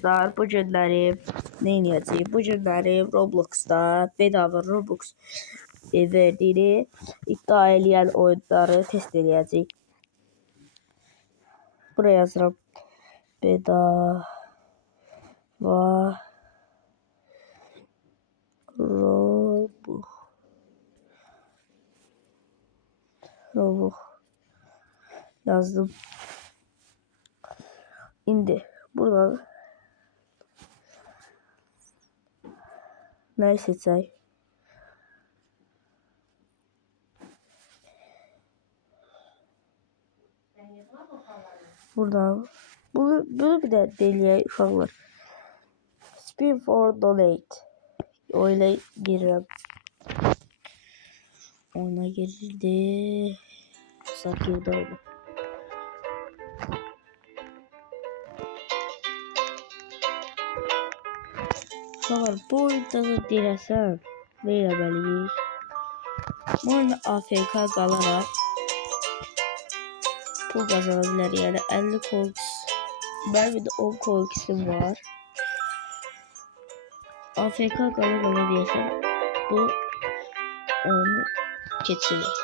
dostlar, bu günləri nə edəcəyik? Bu günləri Roblox'da bedava Roblox verdiyini iddia edən oyunları test edəcəyik. Buraya yazıram bedava Roblox yazdım. İndi buradan ne seçək? Buradan bunu bir de deneyək uşaqlar. Spin for donate. Oyuna girirəm. Oyuna girildi. Sakirdə oldu. Uşaqlar bu oyunda da dirəsəm nə eləməliyik? Bu oyunda AFK qalaraq pul qazana bilər. Yəni 50 coins. Mənim də 10 coinsim var. AFK qala deyəsən bu oyunu keçirir.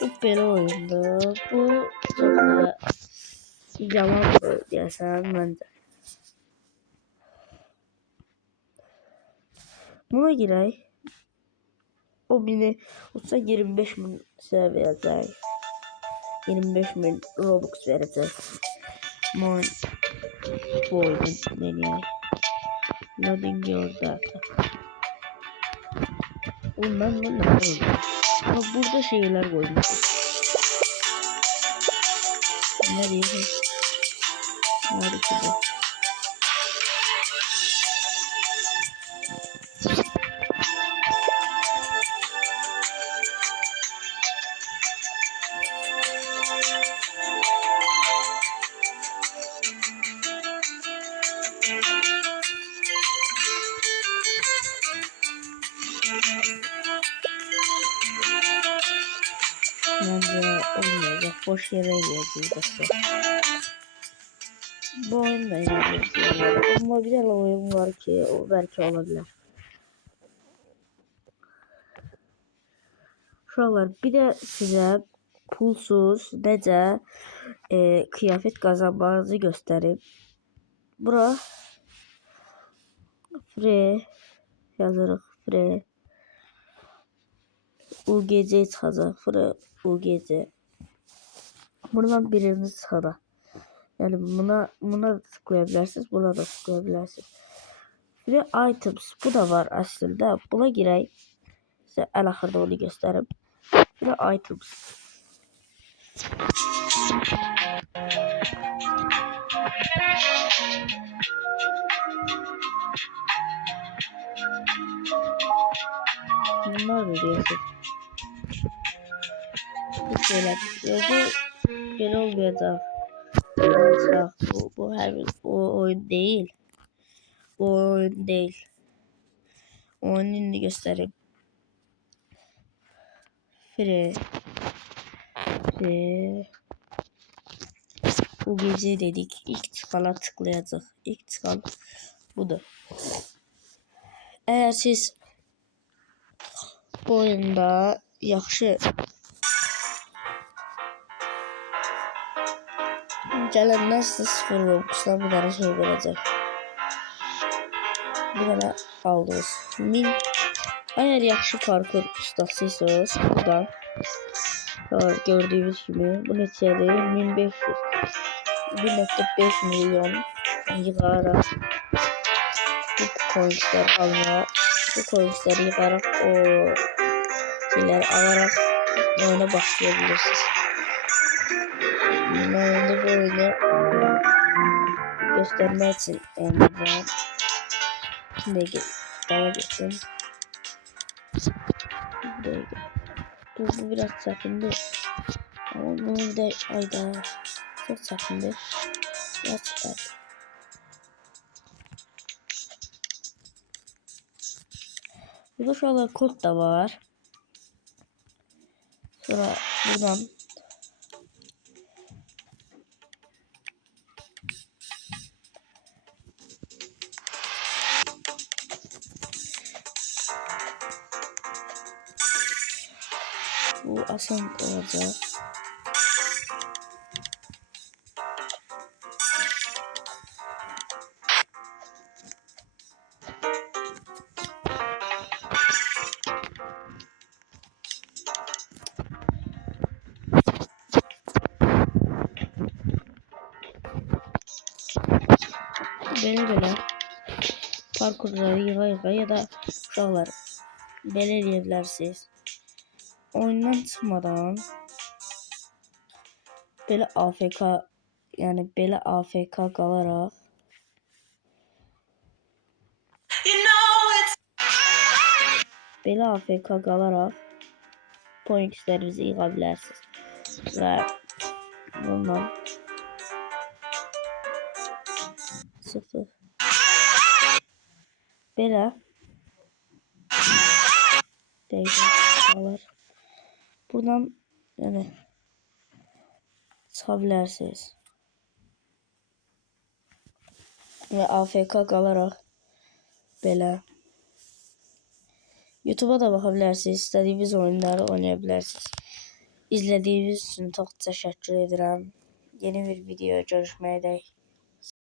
Bu belə oyundur. Bu çox da yaman deyəsən məncə. Buna girək. O bini uçsa 25.000 sizə verəcək. 25.000 Robux verəcək. Bu oyunu denəyək. Loading your data. Ondan ne oluyor? Ama burada şeyler koymuşum. Ne diyeyim? Nerede bu? Bence olmayacak. Boş yere geleceğiz dostlar. Bu oyun da geleceğiz. Ama bir tane oyun var ki o belki olabilir. Şuralar bir de size pulsuz necə kıyafet kazanmanızı göstereyim. Bura free yazırıq. Free UGC çıxacaq. Free UGC. Buradan birini çıxacaq. Yani buna da tıklayabilirsiniz. Buna da tıklayabilirsiniz. Free items bu da var aslında. Buna girək. Size en axırda onu göstereyim. Free items. Bunlar da diyorsun. Bu şeyler. Bu böyle olmayacak. Bu oyun değil. Bu oyun değil. Oyununu göstereyim. Free. Bu gece dedik. İlk çıkana tıklayacak. İlk çıkan budur. Eğer siz bu oyunda yaxşı gələndən size 0 Robux'dan bir tane şey verəcək. Bir tane aldınız. 1000. Eğer yaxşı parkur ustasıysanız buradan gördüğünüz gibi bu neçədir? 1500. 1.5 milyon yığaraq bu coinsler almağa, bu coinsleri yığaraq o şeyleri alarak oyuna başlayabilirsiniz. Ben de bu oyunu göstermek için ben şimdi devam ettim. Bu biraz çakındı. Ama bunu bir de ayda çok çakındı. Gerçekten. Burada şu anda kod da var. Sonra buradan bu asan olacak. Böyle parkurları yığa ya da uşaqlar belə eləyə oyundan çıxmadan belə AFK, yəni belə AFK qalaraq pointlərinizi yığa bilərsiniz və bundan sıfır belə qalır. Buradan yəni çıxa bilərsiniz və AFK qalaraq belə YouTube'a da baxa bilərsiniz, istədiyiniz oyunları oynaya bilərsiniz. İzlədiyiniz üçün çox təşəkkür edirəm. Yeni bir videoya görüşməyədək.